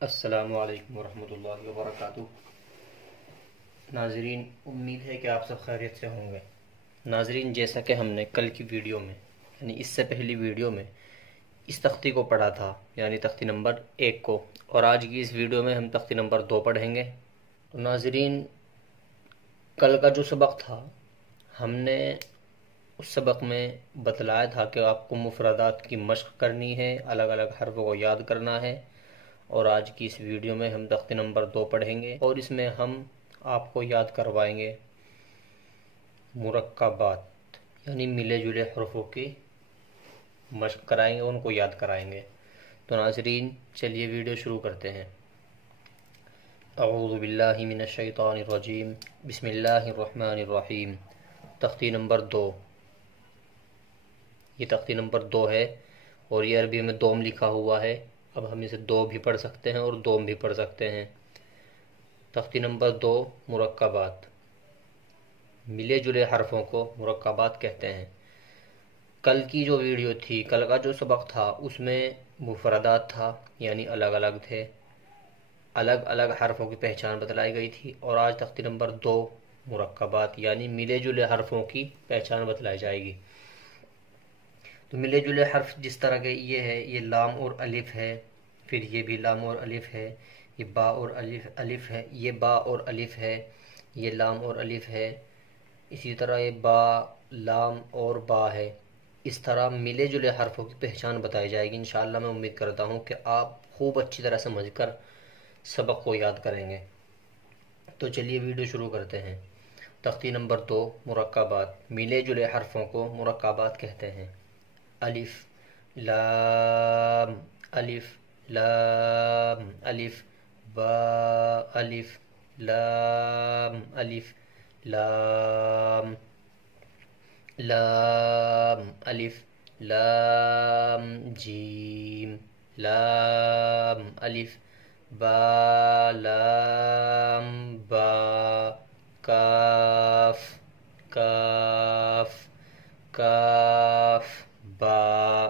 السلام علیکم ورحمۃ اللہ وبرکاتہ۔ ناظرین، امید ہے کہ آپ سب خیریت سے ہوں گے۔ ناظرین، جیسا کہ ہم نے کل کی ویڈیو میں یعنی اس سے پہلی ویڈیو میں اس تختی کو پڑھا تھا، یعنی تختی نمبر 1 کو، اور آج کی اس ویڈیو میں ہم تختی نمبر 2 پڑھیں گے۔ تو ناظرین، کل کا جو سبق تھا ہم نے اس سبق میں بتلایا تھا کہ آپ کو مفردات کی مشق کرنی ہے، الگ الگ حرفوں کو یاد کرنا ہے، اور آج کی اس ویڈیو میں ہم تختی نمبر 2 پڑھیں گے اور اس میں ہم آپ کو یاد کروائیں گے مرکبات، یعنی ملے جلے حرفوں کی مشق کرائیں گے، ان کو یاد کرائیں گے۔ تو ناظرین، چلیے ویڈیو شروع کرتے ہیں۔ اعوذ باللہ من الشیطان الرجیم، بسم اللہ الرحمن الرحیم۔ تختی نمبر 2، یہ تختی نمبر 2 ہے اور یہ عربی میں دوم لکھا ہوا ہے۔ اب ہم اسے 2 بھی پڑھ سکتے ہیں اور دوم بھی پڑھ سکتے ہیں۔ تختی نمبر 2، مرکبات، ملے جلے حرفوں کو مرکبات کہتے ہیں۔ کل کی جو ویڈیو تھی، کل کا جو سبق تھا، اس میں مفردات تھا، یعنی الگ الگ تھے، الگ الگ حرفوں کی پہچان بتلائی گئی تھی، اور آج تختی نمبر 2، مرکبات یعنی ملے جلے حرفوں کی پہچان بتلائی جائے گی۔ تو ملے جلے حرف جس طرح کے یہ ہے، یہ لام اور الف ہے، پھر یہ بھی لام اور الف ہے، یہ با اور الف ہے، یہ با اور الف ہے، یہ لام اور الف ہے، اسی طرح یہ با، لام اور با ہے۔ اس طرح ملے جلے حرفوں کی پہچان بتائی جائے گی۔ انشاءاللہ میں امید کرتا ہوں کہ آپ خوب اچھی طرح سمجھ کر سبق کو یاد کریں گے۔ تو چلیے ویڈیو شروع کرتے ہیں۔ تختی نمبر 2، مرکبات، ملے جلے حرفوں کو مرکبات کہتے ہیں۔ الف، لام، الف، لام، الف، با، الف، لام، الف، لام، لام، الف، لام، جیم، لام، الف، با، لام، با، کاف، کاف، کاف، با،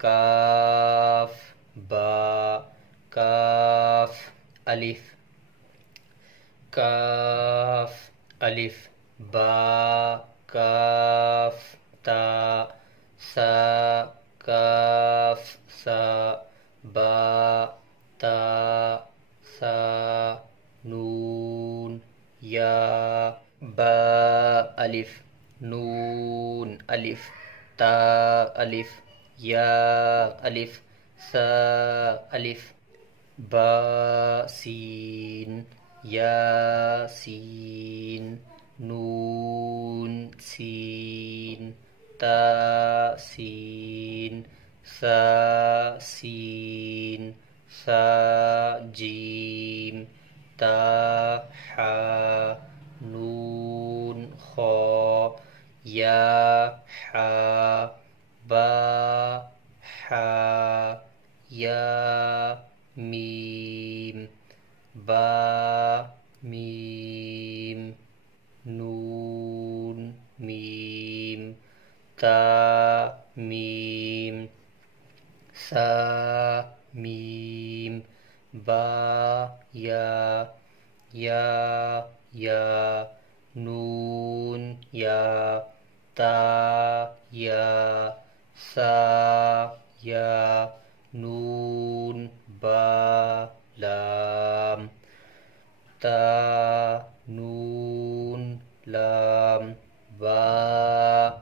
کاف، با، کاف، الف، کاف، الف، با، کاف، تا، سا، کاف، سا، با، تا، سا، نون، یا، با، الف، نون، الف، تا، الف، یا، الف، سا، الف، با، سین، یا، سین، نون، سین، تا، سین، سا، سین، سا، جیم، تا، حا، نون، خا، یا، حا، با، حا، یا، میم، با، میم، نون، میم، تا، میم، سا، میم، با، یا، یا، نون، یا، تا، یا، سا، یا، نون، با، لام، تا، نون، لام، با،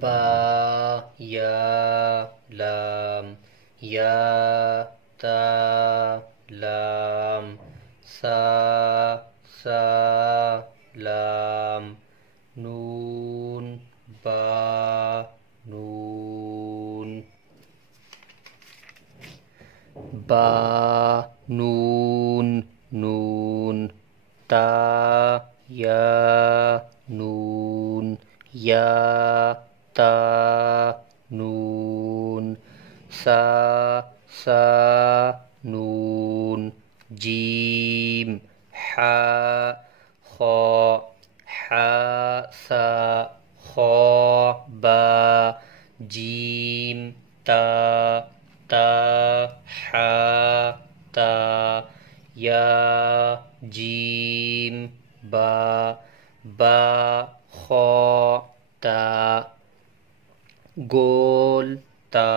با، یا، لام، یا، تا، لام، سا، سا، لام، نون، با، نون، با، نون، نون، تا، یا، نون، یا، تا، نون، سا، سا، نون، جیم، حا، خا، حا، سا، خا، با، جیم، تا، تا، حا، یا جیم با با خا تا گول تا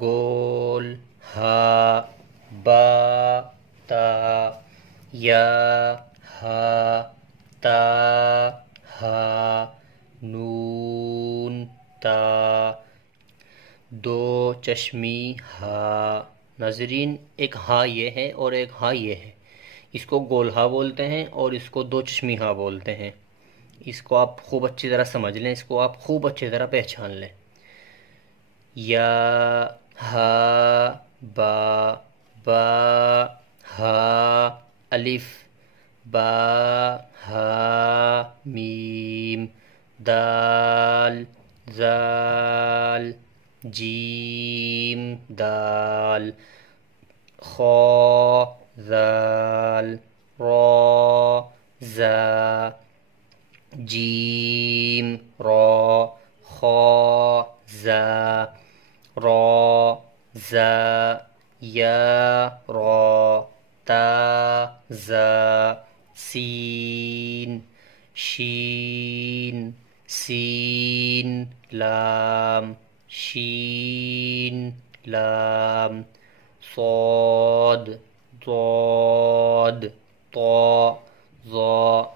گول ہا با تا یا ہا تا ہا نون تا دو چشمی ہا۔ ناظرین ایک ہا یہ ہے اور ایک ہا یہ ہے، اس کو گول ہا بولتے ہیں اور اس کو دو چشمی ہا بولتے ہیں۔ اس کو آپ خوب اچھی طرح سمجھ لیں، اس کو آپ خوب اچھی طرح پہچان لیں۔ یا ہا با با ہا الف با ہا میم دال زال جیم دال خا زال را زا جیم را خا زا را زا یا را تا زا سین شین سین لام شین لام صاد ضاد طا ظا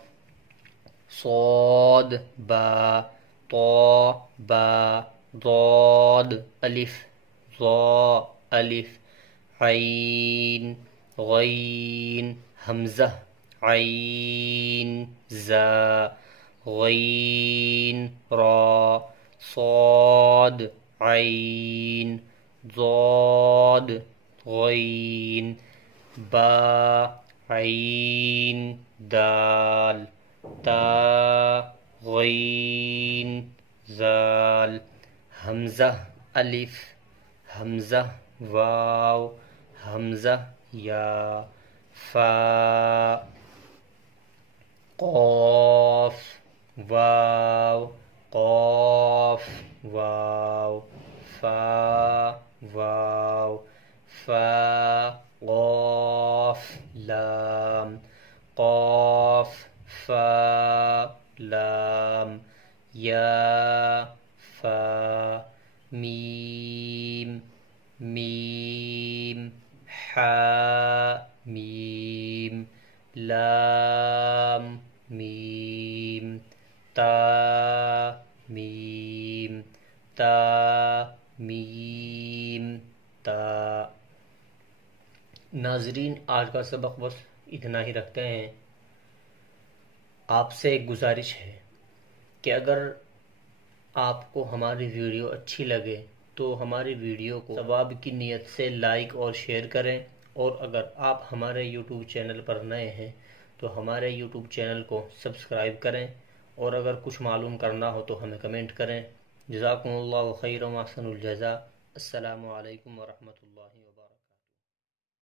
صاد با طا با ضاد الف ظا الف عین غین حمزہ عین زا غین را صاد عین ضاد غین با عین دال تا غین زال حمزہ الف حمزہ واو حمزہ یا فا قاف واو قاف واو فا واو فا قاف لام قاف فا لام یا فا میم میم حا میم لام میم تا میم تا میم تا۔ ناظرین آج کا سبق بس اتنا ہی رکھتے ہیں۔ آپ سے ایک گزارش ہے کہ اگر آپ کو ہماری ویڈیو اچھی لگے تو ہماری ویڈیو کو ثواب کی نیت سے لائک اور شیئر کریں، اور اگر آپ ہمارے یوٹیوب چینل پر نئے ہیں تو ہمارے یوٹیوب چینل کو سبسکرائب کریں، اور اگر کچھ معلوم کرنا ہو تو ہمیں کمنٹ کریں۔ جزاکم اللہ خیر و احسن الجزاء۔ السلام علیکم ورحمۃ اللہ وبرکاتہ۔